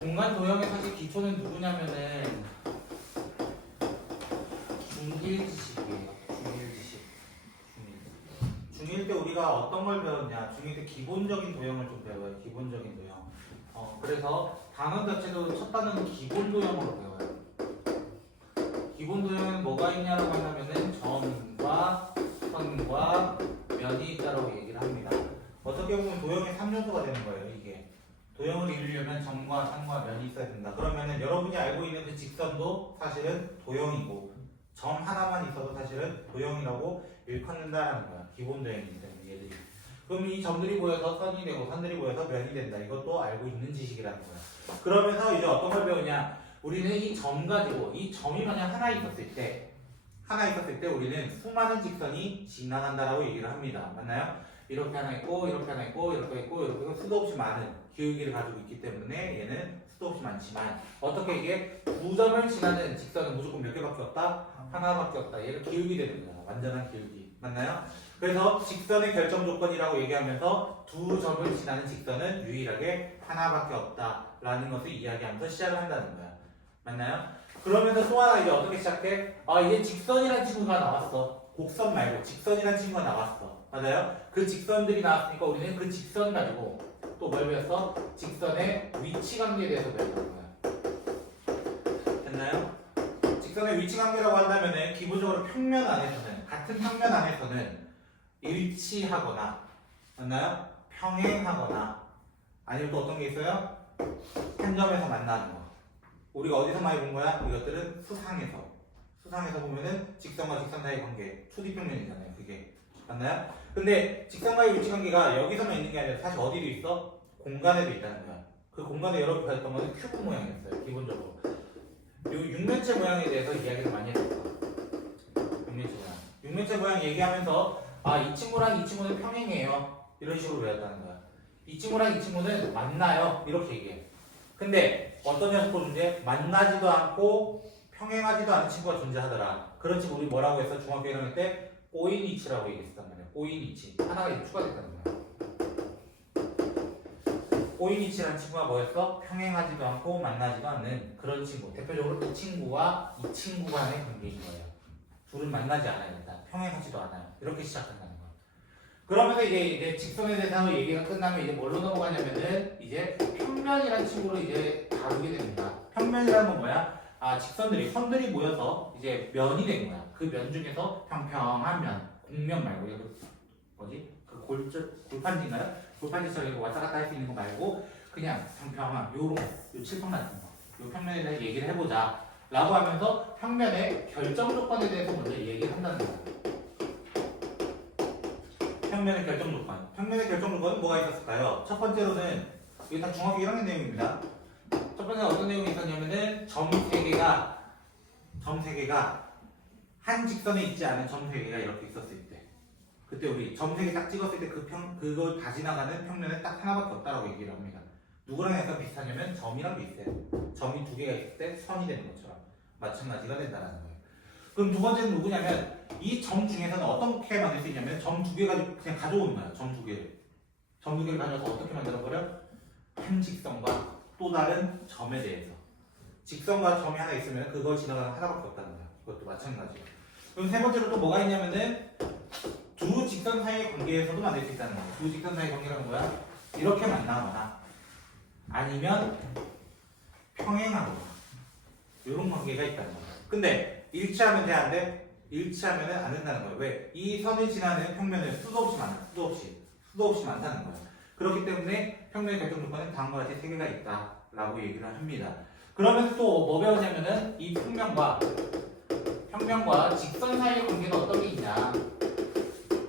공간 도형의 사실 기초는 누구냐면은 중1 지식이에요. 중1 지식. 중1 때 우리가 어떤 걸 배웠냐? 중1 때 기본적인 도형을 좀 배워요. 기본적인 도형. 그래서 단원 자체도 첫 단원은 기본 도형으로 배워요. 기본 도형은 뭐가 있냐라고 하면은 점과 선과 면이 있다라고 얘기를 합니다. 어떻게 보면 도형의 3요소가 되는 거예요. 이게 도형을 이루려면 점과 선과 면이 있어야 된다. 그러면은 여러분이 알고 있는 그 직선도 사실은 도형이고 점 하나만 있어도 사실은 도형이라고 일컫는다라는 거야. 기본 도형이기 때문에 얘들이. 그럼 이 점들이 모여서 선이 되고 선들이 모여서 면이 된다. 이것도 알고 있는 지식이라는 거야. 그러면서 이제 어떤 걸 배우냐? 우리는 이 점 가지고 이 점이 만약 하나 있었을 때 우리는 수많은 직선이 지나간다라고 얘기를 합니다. 맞나요? 이렇게 하나 있고 이렇게 하나 있고 이렇게 있고 이렇게 수도 없이 많은 기울기를 가지고 있기 때문에 얘는 수도 없이 많지만 어떻게 이게 두 점을 지나는 직선은 무조건 몇 개밖에 없다? 하나밖에 없다. 얘가 기울기 되는 거야. 완전한 기울기. 맞나요? 그래서 직선의 결정 조건이라고 얘기하면서 두 점을 지나는 직선은 유일하게 하나밖에 없다라는 것을 이야기하면서 시작을 한다는 거야. 맞나요? 그러면서 또 하나 이제 어떻게 시작해? 이제 직선이라는 친구가 나왔어. 곡선 말고 직선이라는 친구가 나왔어. 맞아요? 그 직선들이 나왔으니까 우리는 그 직선 가지고 또 뭘 배웠어? 직선의 위치 관계에 대해서 배웠던 거야. 됐나요? 직선의 위치 관계라고 한다면은 기본적으로 평면 안에서는 같은 평면 안에서는 일치하거나 맞나요? 평행하거나 아니면 또 어떤 게 있어요? 한 점에서 만나는 거. 우리가 어디서 많이 본 거야? 이것들은 수상에서 보면은 직선과 직선 사이 관계 초디평면이잖아요. 그게 맞나요? 근데 직선과의 위치 관계가 여기서만 있는 게 아니라 사실 어디도 있어? 공간에도 있다는 거야. 그 공간에 여러분 배웠던 거는 큐브 모양이었어요. 기본적으로 요 육면체 모양에 대해서 이야기를 많이 했었어. 육면체 모양 얘기하면서 이 친구랑 이 친구는 평행해요. 이런 식으로 배웠다는 거야. 이 친구랑 이 친구는 만나요. 이렇게 얘기해. 근데 어떤 녀석도 존재해? 만나지도 않고 평행하지도 않은 친구가 존재하더라. 그런 친구 우리 뭐라고 했어? 중학교 1학년 때 꼬인 위치라고 얘기했단 말이야. 꼬인 위치. 하나가 이제 추가됐다는 거야. 꼬인 위치라는 친구가 뭐였어? 평행하지도 않고 만나지도 않는 그런 친구. 대표적으로 이 친구와 이 친구 간의 관계인 거예요. 둘은 만나지 않아요. 일단 평행하지도 않아요. 이렇게 시작한다는 거야. 그러면서 이제 직선에 대해서 얘기가 끝나면 이제 뭘로 넘어가냐면은 이제 평면이라는 친구를 이제 다루게 됩니다. 평면이라는 건 뭐야? 선들이 모여서 이제 면이 된 거야. 그 면 중에서 평평한 면, 곡면 말고 이거 그 골판지인가요? 골판지처럼 왔다 갔다 할 수 있는 거 말고 그냥 평평한 요런 요 칠판 같은 거, 요 평면에 대해서 얘기를 해보자. 라고 하면서 평면의 결정 조건에 대해서 먼저 얘기를 한다는 거야. 평면의 결정 조건. 평면의 결정 조건은 뭐가 있었을까요? 첫 번째로는 이게 다 중학교 1학년 내용입니다. 첫 번째는 어떤 내용이 있었냐면은 점 세 개가 한 직선에 있지 않은 점 세 개가 이렇게 있었을 때, 그때 우리 점 세 개 딱 찍었을 때 그걸 다 지나가는 평면은 딱 하나밖에 없다라고 얘기를 합니다. 누구랑 약간 비슷하냐면 점이랑 비슷해요. 점이 두 개가 있을 때 선이 되는 것처럼 마찬가지가 된다는 거예요. 그럼 두 번째는 누구냐면 이 점 중에서는 어떻게 만들 수 있냐면 점 두 개가 그냥 가져오는 거야. 점 두 개를 가져와서 어떻게 만들어버려? 한 직선과 또 다른 점에 대해서 직선과 점이 하나 있으면 그걸 지나가는 하나밖에 없다는 거야. 그것도 마찬가지야. 그럼 세 번째로 또 뭐가 있냐면은 두 직선 사이의 관계에서도 만들 수 있다는 거야. 두 직선 사이의 관계라는 거야. 이렇게 만나거나 아니면 평행하거나 이런 관계가 있다는 거야. 근데 일치하면 돼, 안 돼? 일치하면 안 된다는 거예요. 왜? 이 선을 지나는 평면은 수도 없이 많다는 거예요. 그렇기 때문에 평면의 결정 조건은 다음과 같이 세 개가 있다라고 얘기를 합니다. 그러면서 또 뭐 배우냐면은 이 평면과 직선 사이의 관계는 어떤 게 있냐?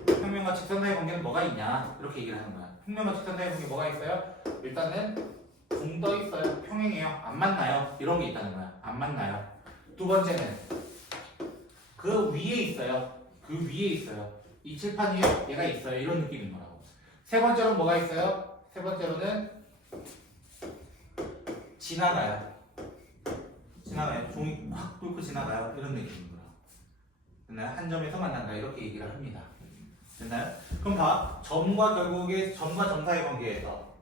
평면과 직선 사이의 관계는 뭐가 있냐? 이렇게 얘기를 하는 거야. 평면과 직선 사이의 관계 뭐가 있어요? 일단은 붕 떠 있어요. 평행해요. 안 만나요. 이런 게 있다는 거야. 안 만나요. 두 번째는 그 위에 있어요. 이 칠판 위에 얘가 있어요. 이런 느낌인 거라고. 세 번째로는 뭐가 있어요? 세 번째로는 지나가요. 종이 확 뚫고 지나가요. 이런 느낌인 거라고. 됐나요? 한 점에서 만난다. 이렇게 얘기를 합니다. 됐나요? 그럼 점과 점 사이의 관계에서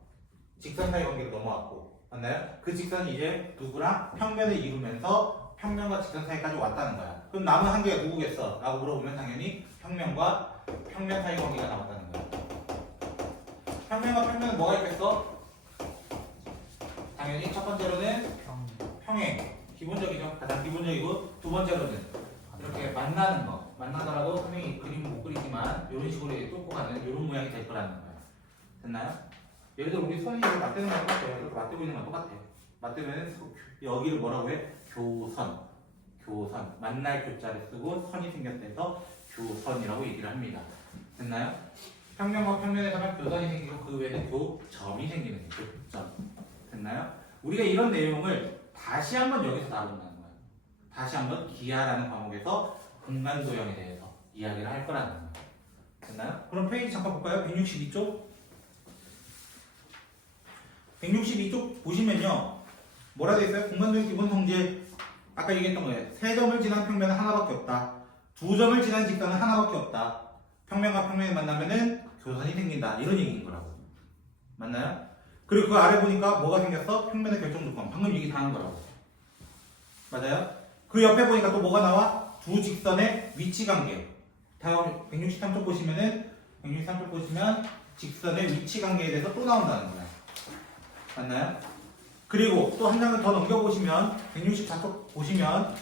직선 사이의 관계로 넘어왔고, 맞나요? 그 직선이 이제 누구랑 평면을 이루면서 평면과 직선 사이까지 왔다는 거야. 그럼 남은 한계가 누구겠어? 라고 물어보면 당연히 평면과 평면 사이 관계가 나왔다는 거야. 평면과 평면은 뭐가 있겠어? 당연히 첫 번째로는 평행, 기본적이죠. 가장 기본적이고, 두 번째로는 이렇게 만나는 거. 만나더라도 선생님이 그림은 못 그리지만 이런 식으로 뚫고 가는 이런 모양이 될 거라는 거예요. 됐나요? 예를 들어 우리 선이 이렇게 맞대는 거랑 똑같아요. 이렇게 맞대고 있는 거랑 똑같아요. 맞대면 여기를 뭐라고 해? 교선. 교선. 만날 교자를 쓰고 선이 생겼대서 교선이라고 얘기를 합니다. 됐나요? 평면과 평면에서만 교선이 생기고 그 외에는 교점이 생기는 거예요. 교점. 됐나요? 우리가 이런 내용을 다시 한번 여기서 다룬다는 거예요. 다시 한번 기하라는 과목에서 공간도형에 대해서 이야기를 할 거라는 거예요. 됐나요? 그럼 페이지 잠깐 볼까요? 162쪽. 162쪽 보시면요. 뭐라 되어 있어요? 공간도형 기본 성질. 아까 얘기했던 거예요. 세 점을 지난 평면은 하나밖에 없다. 두 점을 지난 직선은 하나밖에 없다. 평면과 평면이 만나면은 교선이 생긴다. 이런 얘기인 거라고. 맞나요? 그리고 그 아래 보니까 뭐가 생겼어? 평면의 결정 조건. 방금 얘기 다 한 거라고. 맞아요? 그 옆에 보니까 또 뭐가 나와? 두 직선의 위치 관계. 다음 163쪽 보시면은 163쪽 보시면 직선의 위치 관계에 대해서 또 나온다는 거야. 맞나요? 그리고 또 한 장을 더 넘겨보시면 164쪽 보시면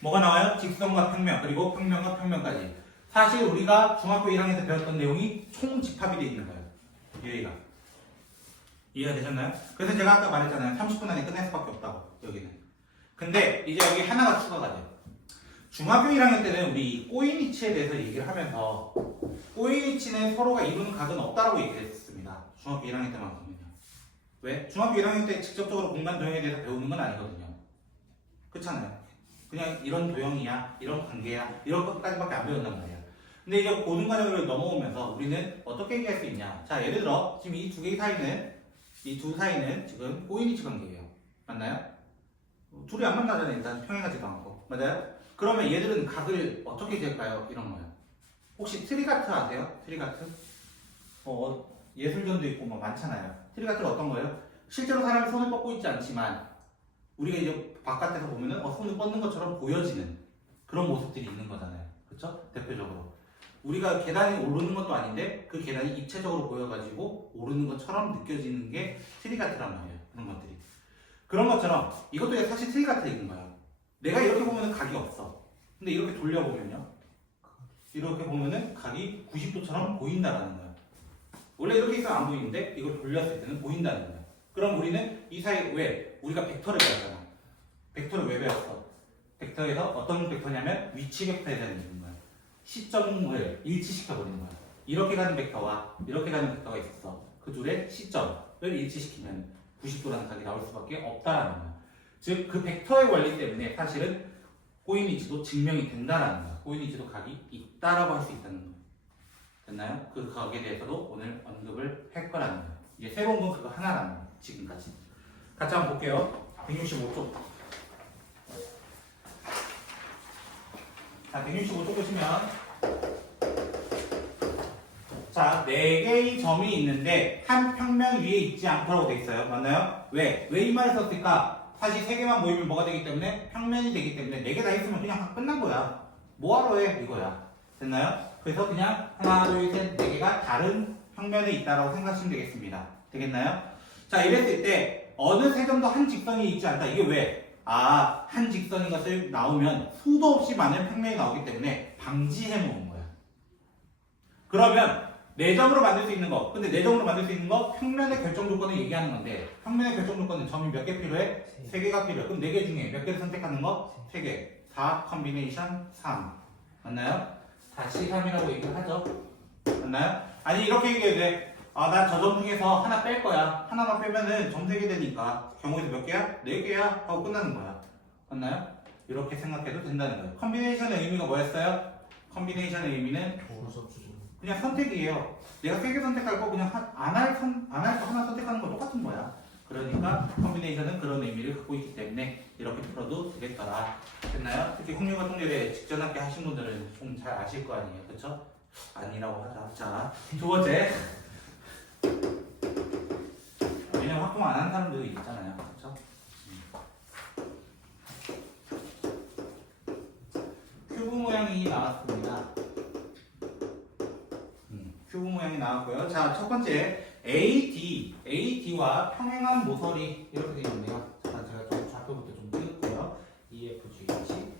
뭐가 나와요? 직선과 평면 그리고 평면과 평면까지. 사실 우리가 중학교 1학년 때 배웠던 내용이 총집합이 되어 있는 거예요. 여기가. 이해가 되셨나요? 그래서 제가 아까 말했잖아요. 30분 안에 끝낼 수밖에 없다고. 여기는. 근데 이제 여기 하나가 추가가 돼요. 중학교 1학년 때는 우리 꼬인위치에 대해서 얘기를 하면서 꼬인위치는 서로가 이루는 각은 없다라고 얘기를 했습니다. 중학교 1학년 때만큼은요. 왜? 중학교 1학년 때 직접적으로 공간 도형에 대해서 배우는 건 아니거든요. 그렇잖아요. 그냥 이런 도형이야, 이런 관계야, 이런 것까지밖에 안 배운단 말이에요. 근데 이제 고등과정으로 넘어오면서 우리는 어떻게 얘기할 수 있냐? 자, 예를 들어 지금 이 두 개의 사이는 이 두 사이는 지금 꼬인위치 관계예요. 맞나요? 둘이 안 만나잖아요. 일단 평행하지도 않고. 맞아요? 그러면 얘들은 각을 어떻게 잴까요? 이런 거예요. 혹시 트리가트 아세요? 트리가트? 예술전도 있고 뭐 많잖아요. 트리가트가 어떤 거예요? 실제로 사람이 손을 뻗고 있지 않지만 우리가 이제 바깥에서 보면은 손을 뻗는 것처럼 보여지는 그런 모습들이 있는 거잖아요. 그렇죠? 대표적으로. 우리가 계단이 오르는 것도 아닌데 그 계단이 입체적으로 보여가지고 오르는 것처럼 느껴지는 게 트리가트란 말이에요. 그런 것들이. 그런 것처럼 이것도 사실 트리가트 얘기인 거예요. 내가 이렇게 보면은 각이 없어. 근데 이렇게 돌려보면요. 이렇게 보면은 각이 90도처럼 보인다라는 거예요. 원래 이렇게 있으면 안 보이는데 이걸 돌렸을 때는 보인다는 거예요. 그럼 우리는 이 사이 왜? 우리가 벡터를 배웠잖아. 벡터를 왜 배웠어? 벡터에서 어떤 벡터냐면 위치 벡터에 대한 얘기인 거예요. 시점을 일치시켜버리는 거예요. 이렇게 가는 벡터와 이렇게 가는 벡터가 있었어. 그 둘의 시점을 일치시키면 90도라는 각이 나올 수밖에 없다라는 거예요. 즉, 그 벡터의 원리 때문에 사실은 꼬인위치도 증명이 된다라는 거예요. 꼬인위치도 각이 있다라고 할 수 있다는 거예요. 됐나요? 그 각에 대해서도 오늘 언급을 할 거라는 거예요. 이제 새로운 건 그거 하나라는 거예요. 지금까지. 같이 한번 볼게요. 165쪽. 자, 165쪽 보시면 자, 4개의 점이 있는데 한 평면 위에 있지 않다고 돼 있어요. 맞나요? 왜? 왜 이 말을 썼을까? 사실 3개만 모이면 뭐가 되기 때문에 평면이 되기 때문에 4개 다 있으면 그냥 끝난 거야. 뭐하러 해? 이거야. 됐나요? 그래서 그냥 하나, 둘, 셋, 4개가 다른 평면에 있다라고 생각하시면 되겠습니다. 되겠나요? 자, 이랬을 때 어느 세 점도 한 직선이 있지 않다. 이게 왜? 한 직선인 것을 나오면 수도 없이 많은 평면이 나오기 때문에 방지해 놓은 거야. 그러면 4점으로 만들 수 있는 거. 근데 4점으로 만들 수 있는 거 평면의 결정 조건을 얘기하는 건데 평면의 결정 조건은 점이 몇 개 필요해? 3개가 필요해. 그럼 4개 중에 몇 개를 선택하는 거? 3개. 4 컨비네이션 3. 맞나요? 다시 3이라고 얘기를 하죠. 맞나요? 아니 이렇게 얘기해도 돼. 나 저 점 중에서 하나 뺄 거야. 하나만 빼면은 점 3개 되니까 경우에서 몇 개야? 4개야? 하고 끝나는 거야. 맞나요? 이렇게 생각해도 된다는 거예요. 컨비네이션의 의미가 뭐였어요? 컨비네이션의 의미는 그냥 선택이에요. 내가 3개 선택할 거 그냥 안 할 거 하나 선택하는 거 똑같은 거야. 그러니까 컨비네이션은 그런 의미를 갖고 있기 때문에 이렇게 풀어도 되겠더라. 됐나요? 특히 홍유가 통제에 직전 학기 하신 분들은 좀 잘 아실 거 아니에요. 그쵸? 아니라고 하자. 자, 두 번째. 왜냐면 확동 안 하는 사람들도 있잖아요. 그렇죠? 큐브 모양이 나왔습니다. 큐브 모양이 나왔고요. 자, 첫 번째 AD와 평행한 모서리 이렇게 되어 있네요. 잠깐 제가 좀 좌표부터 좀 찍을게요. EFGH.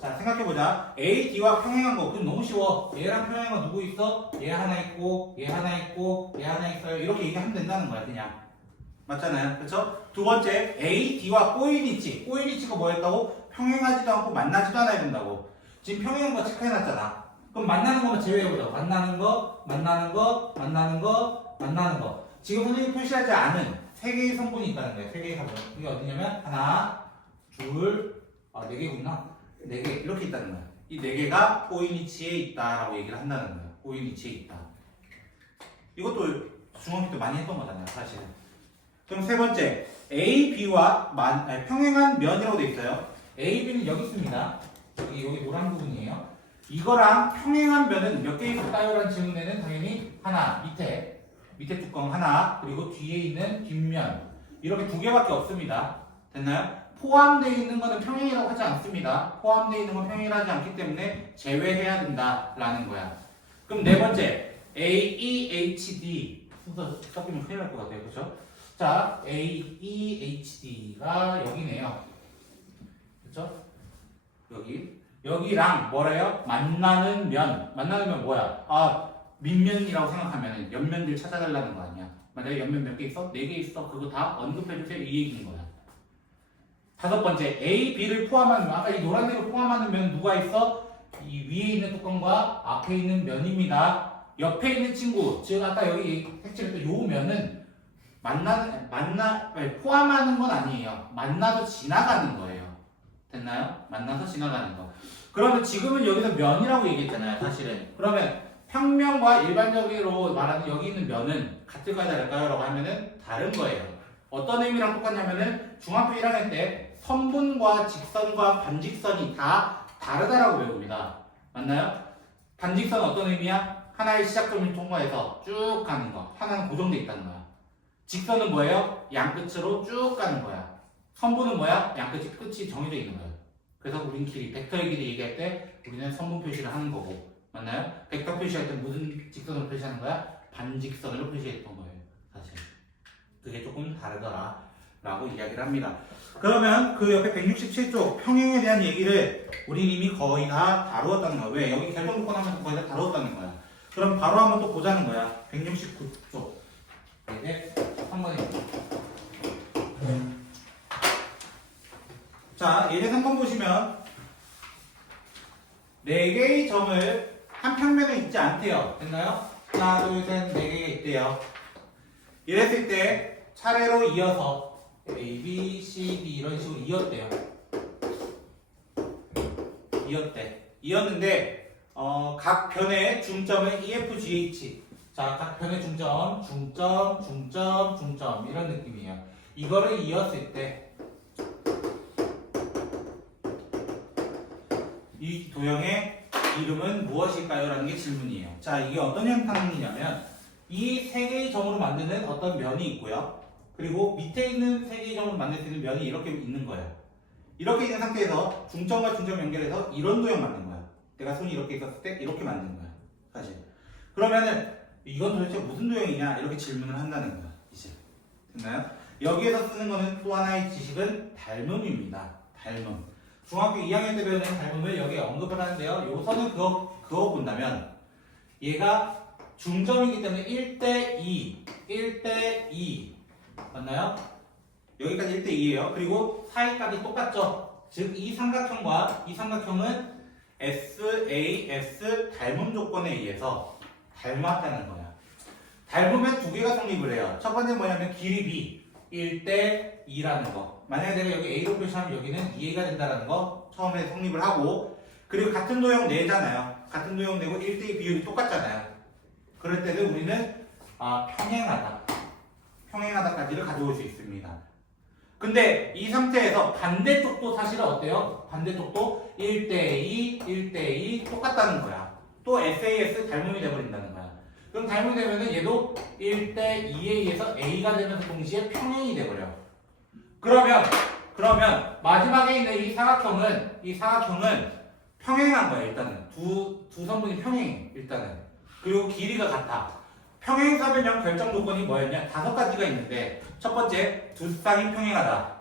자, 생각해보자. AD와 평행한 거, 그럼 너무 쉬워. 얘랑 평행한 거 누구 있어? 얘 하나 있고, 얘 하나 있고, 얘 하나 있어요. 이렇게 얘기하면 된다는 거야, 그냥. 맞잖아요. 그렇죠? 두 번째, AD와 꼬일위치. 꼬일위치가 뭐였다고? 평행하지도 않고 만나지도 않아야 된다고. 지금 평행한 거 체크해놨잖아. 그럼 만나는 것만 제외해보자. 만나는 거, 만나는 거, 만나는 거, 만나는 거. 지금 선생님이 표시하지 않은 세 개의 성분이 있다는 거예요. 세 개의 성분. 이게 어디냐면 하나, 둘, 네 개구나. 네 개 이렇게 있다는 거야. 이 네 개가 꼬인 위치에 있다라고 얘기를 한다는 거야. 꼬인 위치에 있다. 이것도 중학교 때 많이 했던 거잖아요, 사실은. 그럼 세 번째, A, B와 평행한 면이라고 돼 있어요. A, B는 여기 있습니다. 여기 노란 부분이에요. 이거랑 평행한 면은 몇 개 있을까요? 라는 질문에는 당연히 하나, 밑에 뚜껑 하나, 그리고 뒤에 있는 뒷면. 이렇게 두 개밖에 없습니다. 됐나요? 포함되어 있는 것은 평행이라고 하지 않습니다. 포함되어 있는 건 평행하지 않기 때문에 제외해야 된다라는 거야. 그럼 네 번째, AEHD. 순서 섞이면 큰일 날 것 같아요. 그렇죠? 자, AEHD가 여기네요. 그렇죠? 여기랑 뭐래요? 만나는 면 뭐야? 밑면이라고 생각하면 옆면들 찾아달라는 거 아니야. 만약에 옆면 몇 개 있어? 4개 있어. 그거 다 언급해주세요. 이 얘기인 거야. 다섯 번째, A, B를 포함하는 면. 아까 이 노란 데를 포함하는 면 누가 있어? 이 위에 있는 뚜껑과 앞에 있는 면입니다. 옆에 있는 친구, 즉 아까 여기 색칠했던 요 면은 포함하는 건 아니에요. 만나서 지나가는 거예요. 됐나요? 만나서 지나가는 거. 그러면 지금은 여기서 면이라고 얘기했잖아요, 사실은. 그러면 평면과 일반적으로 말하는 여기 있는 면은 같을까요, 다를까요? 라고 하면은 다른 거예요. 어떤 의미랑 똑같냐면은 중학교 1학년 때 선분과 직선과 반직선이 다 다르다라고 배웁니다. 맞나요? 반직선 어떤 의미야? 하나의 시작점을 통과해서 쭉 가는 거. 하나는 고정돼 있다는 거야. 직선은 뭐예요? 양끝으로 쭉 가는 거야. 선분은 뭐야? 끝이 정해져 있는 거예요. 그래서 우린 길이, 벡터의 길이 얘기할 때 우리는 선분 표시를 하는 거고. 맞나요? 벡터 표시할 때 무슨 직선으로 표시하는 거야? 반직선으로 표시했던 거예요. 사실. 그게 조금 다르더라. 라고 이야기를 합니다. 그러면 그 옆에 167쪽 평행에 대한 얘기를 우린 이미 거의 다 다루었다는 거야. 왜? 여기 결정 조건 하면서 거의 다 다루었다는 거야. 그럼 바로 한번 또 보자는 거야. 169쪽. 이제 3번입니다. 자, 예제 3번 보시면 4개의 점을 한 평면에 있지 않대요. 됐나요? 하나, 둘, 셋, 4개가 있대요. 이랬을 때 차례로 이어서 A, B, C, D 이런 식으로 이었대요. 이었는데 각 변의 중점은 EFGH. 자, 각 변의 중점 이런 느낌이에요. 이거를 이었을 때 이 도형의 이름은 무엇일까요? 라는 게 질문이에요. 자, 이게 어떤 형상이냐면 이 3개의 점으로 만드는 어떤 면이 있고요. 그리고 밑에 있는 3개의 점으로 만들 수 있는 면이 이렇게 있는 거예요. 이렇게 있는 상태에서 중점과 중점 연결해서 이런 도형 만든 거야. 내가 손이 이렇게 있었을 때 이렇게 만든 거야. 사실. 그러면은 이건 도대체 무슨 도형이냐? 이렇게 질문을 한다는 거야. 이제. 됐나요? 여기에서 쓰는 거는 또 하나의 지식은 닮음입니다. 닮음. 중학교 2학년 때 배우는 닮음을 여기에 언급을 하는데요. 요선을 그어 본다면 얘가 중점이기 때문에 1대2 맞나요? 여기까지 1대2예요. 그리고 사이값이 똑같죠. 즉 이 삼각형과 이 삼각형은 SAS 닮음 조건에 의해서 닮았다는 거야. 닮으면 두 개가 성립을 해요. 첫 번째 뭐냐면 길이 B 1대2라는 거. 만약에 내가 여기 A로 표시하면 여기는 2A가 된다는 거 처음에 성립을 하고, 그리고 같은 도형 내잖아요. 같은 도형 내고 1대2 비율이 똑같잖아요. 그럴 때는 우리는 평행하다까지를 가져올 수 있습니다. 근데 이 상태에서 반대쪽도 사실은 어때요? 반대쪽도 1대2 똑같다는 거야. 또 SAS 닮음이 돼버린다는 거야. 그럼 닮은 되면은 얘도 1대 2에 의해서 A가 되면서 동시에 평행이 돼버려. 그러면 마지막에 있는 이 사각형은 평행한 거야. 일단은 두 성분이 평행. 일단은 그리고 길이가 같아. 평행사변형 결정 조건이 뭐였냐? 5가지가 있는데 첫 번째 두 쌍이 평행하다.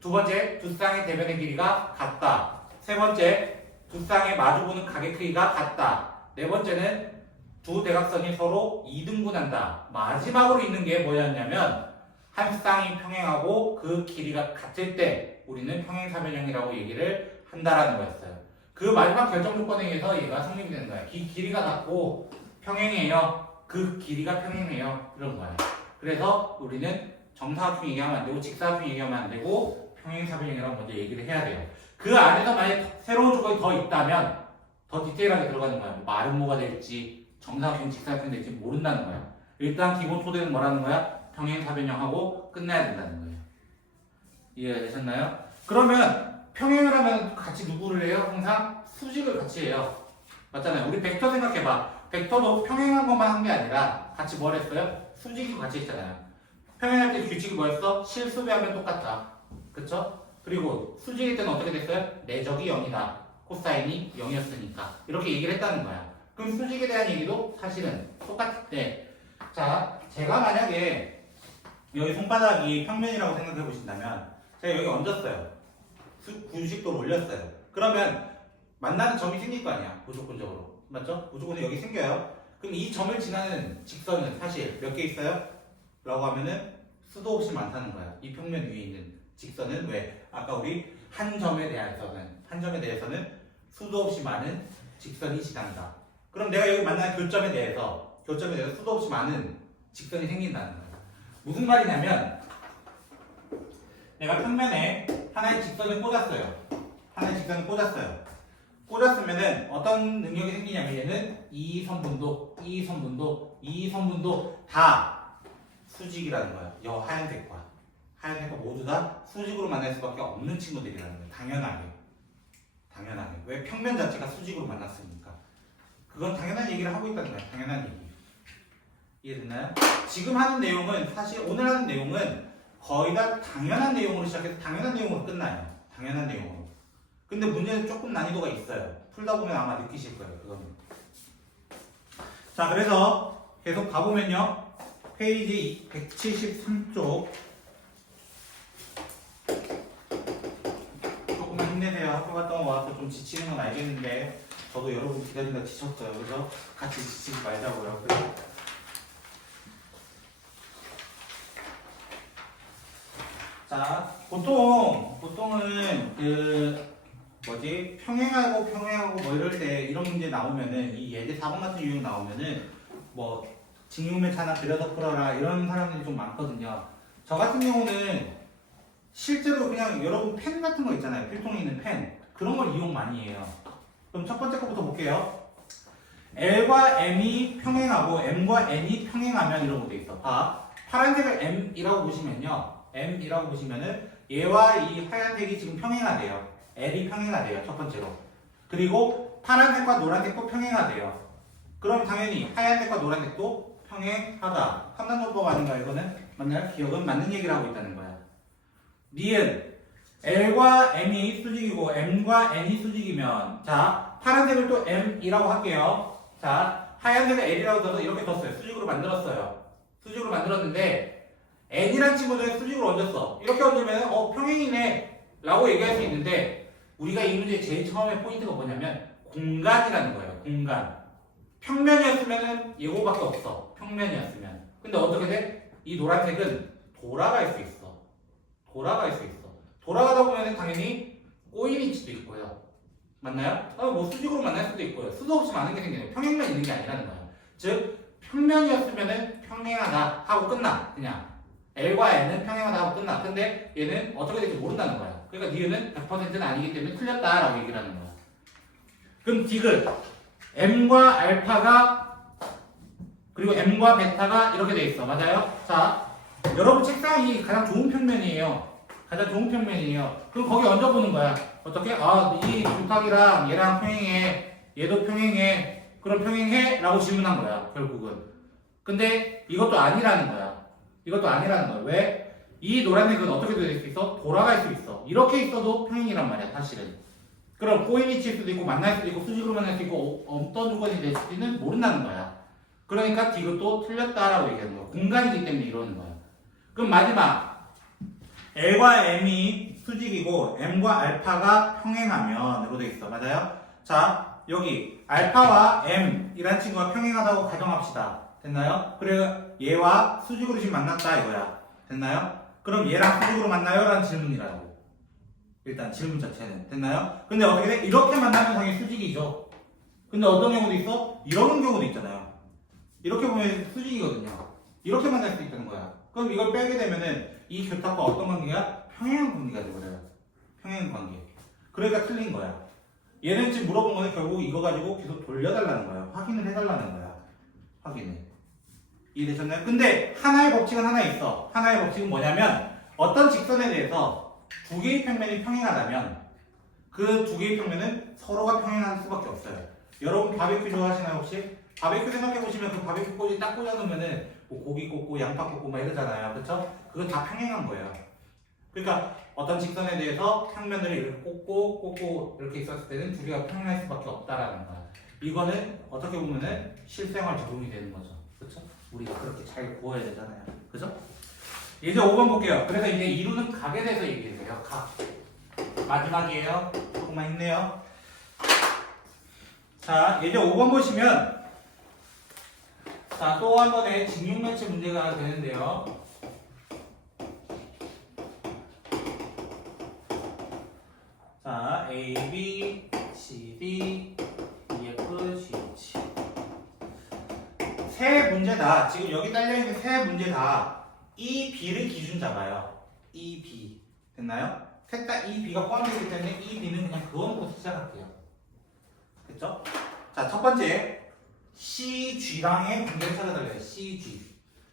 두 번째 두 쌍의 대변의 길이가 같다. 세 번째 두 쌍의 마주보는 각의 크기가 같다. 네 번째는 두 대각선이 서로 이등분한다. 마지막으로 있는 게 뭐였냐면 한 쌍이 평행하고 그 길이가 같을 때 우리는 평행사변형이라고 얘기를 한다라는 거였어요. 그 마지막 결정 조건에 의해서 얘가 성립이 되는 거야. 길이가 같고 평행해요. 그 길이가 평행해요. 이런 거야. 그래서 우리는 정사각형 얘기하면 안 되고 직사각형 얘기하면 안 되고 평행사변형이라고 먼저 얘기를 해야 돼요. 그 안에서 만약 새로운 조건이 더 있다면 더 디테일하게 들어가는 거야. 말은 뭐가 될지 정사각형, 직사각형 될지 모른다는 거야. 일단 기본 토대는 뭐라는 거야? 평행사변형하고 끝내야 된다는 거예요. 이해가 되셨나요? 그러면 평행을 하면 같이 누구를 해요? 항상 수직을 같이 해요. 맞잖아요. 우리 벡터 생각해봐. 벡터도 평행한 것만 한 게 아니라 같이 뭘 했어요? 수직도 같이 했잖아요. 평행할 때 규칙이 뭐였어? 실수배하면 똑같다. 그쵸? 그리고 수직일 때는 어떻게 됐어요? 내적이 0이다. 코사인이 0이었으니까. 이렇게 얘기를 했다는 거야. 그럼 수직에 대한 얘기도 사실은 똑같을 때. 자, 제가 만약에 여기 손바닥이 평면이라고 생각해 보신다면 제가 여기 얹었어요. 구식도를 올렸어요. 그러면 만나는 점이 생길 거 아니야. 무조건적으로. 맞죠? 무조건 여기 생겨요. 그럼 이 점을 지나는 직선은 사실 몇 개 있어요? 라고 하면은 수도 없이 많다는 거야. 이 평면 위에 있는 직선은 왜? 아까 우리 한 점에 대해서는 수도 없이 많은 직선이 지난다. 그럼 내가 여기 만나는 교점에 대해서 수도 없이 많은 직선이 생긴다는 거야. 무슨 말이냐면 내가 평면에 하나의 직선을 꽂았어요. 꽂았으면은 어떤 능력이 생기냐면 얘는 이 선분도 다 수직이라는 거야. 여 하얀색과 모두 다 수직으로 만날 수밖에 없는 친구들이라는 거야. 당연하게. 왜? 평면 자체가 수직으로 만났으니까. 그건 당연한 얘기를 하고 있다는 거야. 당연한 얘기. 이해됐나요? 지금 하는 내용은 사실 오늘 하는 내용은 거의 다 당연한 내용으로 시작해서 당연한 내용으로 끝나요. 당연한 내용으로. 근데 문제는 조금 난이도가 있어요. 풀다 보면 아마 느끼실 거예요. 그거는. 자, 그래서 계속 가보면요. 페이지 173쪽. 조금만 힘내세요. 학교 갔다 와서 좀 지치는 건 알겠는데 저도 여러분 기다리다 지쳤어요. 그래서 같이 지치지 말자고요. 그래서 자, 보통은 평행하고 뭐 이럴 때 이런 문제 나오면은 이 예제 4번 같은 유형 나오면은 뭐 직육면차나 그려서 풀어라 이런 사람들이 좀 많거든요. 저 같은 경우는 실제로 그냥 여러분 펜 같은 거 있잖아요. 필통에 있는 펜 그런 걸 이용 많이 해요. 그럼 첫 번째 거부터 볼게요. L과 M이 평행하고 M과 N이 평행하면 이런 것도 있어. 파란색을 M이라고 보시면요. M이라고 보시면은 얘와 이 하얀색이 지금 평행하대요. L이 평행하대요. 첫 번째로. 그리고 파란색과 노란색도 평행하대요. 그럼 당연히 하얀색과 노란색도 평행하다. 판단요법 아닌가요? 이거는 맞나요? 기억은 맞는 얘기를 하고 있다는 거야. 니은 L과 M이 수직이고 M과 N이 수직이면 자 파란색을 또 M이라고 할게요. 자 하얀색을 L이라고 써서 이렇게 뒀어요. 수직으로 만들었어요. 수직으로 만들었는데 N이란 친구들은 수직으로 얹었어. 이렇게 얹으면 평행이네 라고 얘기할 수 있는데 우리가 이 문제의 제일 처음에 포인트가 뭐냐면 공간이라는 거예요. 공간. 평면이었으면 예고밖에 없어. 평면이었으면. 근데 어떻게 돼? 이 노란색은 돌아갈 수 있어. 돌아가다 보면 당연히 꼬일 수도 있고요. 맞나요? 뭐 수직으로 만날 수도 있고요. 수도 없이 많은 게 생기네요. 평행만 있는 게 아니라는 거예요. 즉 평면이었으면 평행하다 하고 끝나. 그냥 L과 N은 평행하다 하고 끝나. 근데 얘는 어떻게 될지 모른다는 거야. 그러니까 니은은 100%는 아니기 때문에 틀렸다라고 얘기를 하는 거야. 그럼 디귿 M과 알파가 그리고 M과 베타가 이렇게 돼 있어. 맞아요? 자 여러분 책상이 가장 좋은 평면이에요. 그럼 거기 얹어보는 거야. 어떻게? 이 두탁이랑 얘랑 평행해. 얘도 평행해. 그럼 평행해? 라고 질문한 거야. 결국은. 근데 이것도 아니라는 거야. 이것도 아니라는 거야. 왜? 이 노란색은 어떻게 될 수 있어? 돌아갈 수 있어. 이렇게 있어도 평행이란 말이야, 사실은. 그럼 꼬인이치일 수도 있고 만날 수도 있고 수직으로 만날 수 있고 어떤 조건이 될 수있는 모른다는 거야. 그러니까 이것도 틀렸다라고 얘기하는 거야. 공간이기 때문에 이러는 거야. 그럼 마지막 L과 M이 수직이고 M과 알파가 평행하면 이렇게 돼 있어. 맞아요? 자, 여기 알파와 M이라는 친구가 평행하다고 가정합시다. 됐나요? 그래 얘와 수직으로 지금 만났다 이거야. 됐나요? 그럼 얘랑 수직으로 만나요? 라는 질문이라고. 일단 질문 자체는. 됐나요? 근데 어떻게 돼? 이렇게 만나면 당연히 수직이죠. 근데 어떤 경우도 있어? 이러는 경우도 있잖아요. 이렇게 보면 수직이거든요. 이렇게 만날 수 있다는 거야. 그럼 이걸 빼게 되면은 이 교탁과 어떤 관계야? 평행 관계가 되버려요. 평행 관계. 그러니까 틀린 거야. 얘는 지금 물어본 거는 결국 이거 가지고 계속 돌려달라는 거야. 확인을 해달라는 거야. 확인을. 이해되셨나요? 근데 하나의 법칙은 하나 있어. 하나의 법칙은 뭐냐면 어떤 직선에 대해서 두 개의 평면이 평행하다면 그 두 개의 평면은 서로가 평행할 수밖에 없어요. 여러분 바베큐 좋아하시나요 혹시? 바베큐 생각해보시면 그 바베큐 꼬지 딱 꽂아놓으면은 뭐 고기 꽂고 양파 꽂고 막 이러잖아요. 그쵸? 그거 다 평행한 거예요. 그러니까 어떤 직선에 대해서 평면을 이렇게 꽂고 이렇게 있었을 때는 두 개가 평행할 수밖에 없다라는 거야. 이거는 어떻게 보면은 실생활 적용이 되는 거죠. 그쵸? 우리가 그렇게 잘 구워야 되잖아요. 그죠? 이제 5번 볼게요. 그래서 이제 이루는 각에 대해서 얘기해요. 각. 마지막이에요. 조금만 힘내요. 자, 이제 5번 보시면 자, 또 한 번의 직육면체 문제가 되는데요. 자, A, B, C, D, E, F, G, H. 세 문제 다, 지금 여기 딸려있는 세 문제 다 E, B를 기준 잡아요. E, B. 됐나요? 셋 다 E, B가 포함되기 때문에 E, B는 그냥 그거 놓고 시작할게요. 됐죠? 자, 첫 번째. C, G랑의 관계를 찾아달래요. C, G.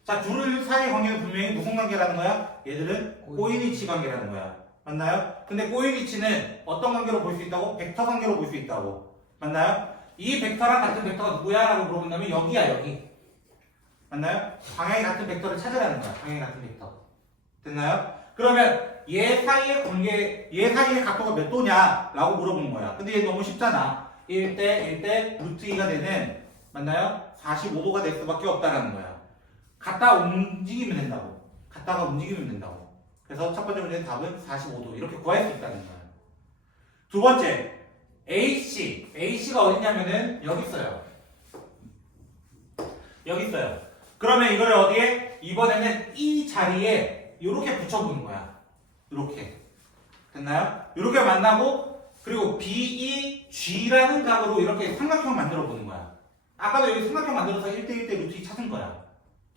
자, 둘 사이의 관계는 분명히 무슨 관계라는 거야? 얘들은 꼬인위치 관계라는 거야. 맞나요? 근데 꼬인위치는 어떤 관계로 볼 수 있다고? 벡터 관계로 볼 수 있다고. 맞나요? 이 벡터랑 같은 벡터가 누구야? 라고 물어본다면 여기야, 여기. 맞나요? 방향이 같은 벡터를 찾으라는 거야. 방향이 같은 벡터. 됐나요? 그러면 얘 사이의 관계, 얘 사이의 각도가 몇 도냐? 라고 물어본 거야. 근데 얘 너무 쉽잖아. 1대 루트 2가 되는, 맞나요? 45도가 될 수밖에 없다라는 거야. 갔다 움직이면 된다고. 갔다가 움직이면 된다고. 그래서 첫 번째 문제는 답은 45도. 이렇게 구할 수 있다는 거야. 두 번째, AC. AC가 어디냐면은 여기 있어요. 여기 있어요. 그러면 이거를 어디에? 이번에는 이 자리에 이렇게 붙여보는 거야. 이렇게. 됐나요? 이렇게 만나고 그리고 BEG라는 각으로 이렇게 삼각형 만들어 보는 거야. 아까도 여기 삼각형 만들어서 1대1대 루트 2 찾은 거야.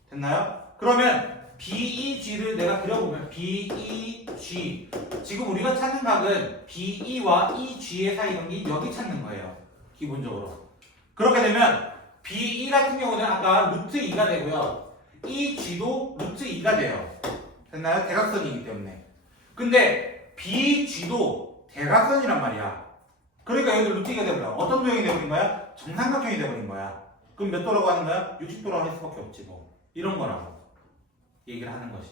됐나요? 그러면 BEG를 내가 그려보면 BEG 지금 우리가 찾는 각은 BE와 EG의 사이 관계 여기 찾는 거예요. 기본적으로. 그렇게 되면 BE 같은 경우는 아까 루트 2가 되고요. EG도 루트 2가 돼요. 됐나요? 대각선이기 때문에. 근데 BG도 대각선이란 말이야. 그러니까 여기도 루트 2가 돼버려. 어떤 도형이 돼버린 거야? 정삼각형이 돼버린 거야. 그럼 몇 도라고 하는 거야? 60도라고 할 수밖에 없지 뭐. 이런 거라고 얘기를 하는 것이.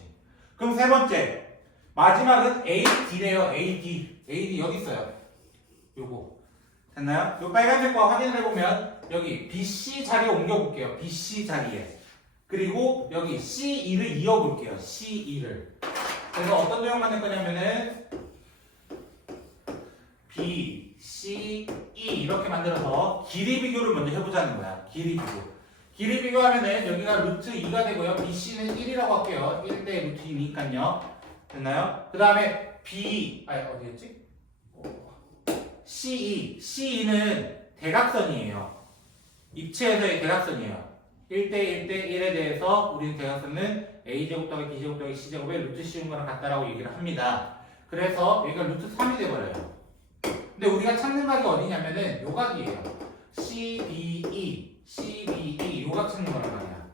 그럼 세 번째. 마지막은 AD래요. AD 여기 있어요. 요거. 됐나요? 요 빨간색 거 확인을 해보면 여기 BC 자리에 옮겨볼게요. BC 자리에. 그리고 여기 CE를 이어볼게요. CE를. 그래서 어떤 도형 만들 거냐면은 B, C, E 이렇게 만들어서 길이 비교를 먼저 해보자는 거야. 길이 비교. 길이 비교하면은 여기가 루트 2가 되고요. BC는 1이라고 할게요. 1대 루트 2니까요. 됐나요? 그 다음에 B, 어디였지? CE는 대각선이에요. 입체에서의 대각선이에요. 1대1에 대해서 우리는 대각선은 A제곱 더하기 B제곱 더하기 C제곱의 루트 씌운 거랑 같다라고 얘기를 합니다. 그래서 여기가 루트 3이 돼버려요. 근데 우리가 찾는 각이 어디냐면은 요 각이에요. CBE 요 각 찾는 거란 말이야.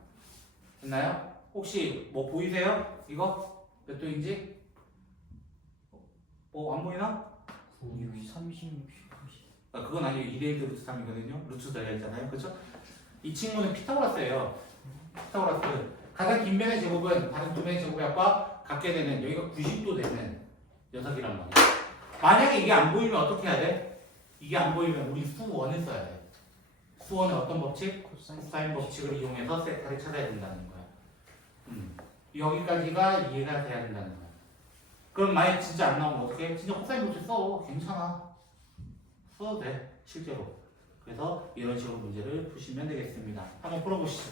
됐나요? 혹시 뭐 보이세요? 이거? 몇 도인지? 안 보이나? 30. 그건 아니에요. 2대1 루트 3이거든요. 루트 달려있잖아요. 그쵸? 이 친구는 피타고라스예요. 피타고라스 가장 긴 변의 제곱은 다른 두 변의 제곱의 합과 같게 되는 여기가 90도 되는 녀석이란 말이야. 만약에 이게 안 보이면 어떻게 해야 돼? 이게 안 보이면 우리 수원을 써야 돼. 수원의 어떤 법칙? 코사인 법칙을 이용해서 세타를 찾아야 된다는 거야. 여기까지가 이해가 돼야 된다는 거야. 그럼 만약 진짜 안 나오면 어떻게? 진짜 코사인 법칙 써. 괜찮아. 써도 돼. 실제로. 그래서 이런 식으로 문제를 푸시면 되겠습니다. 한번 풀어보시죠.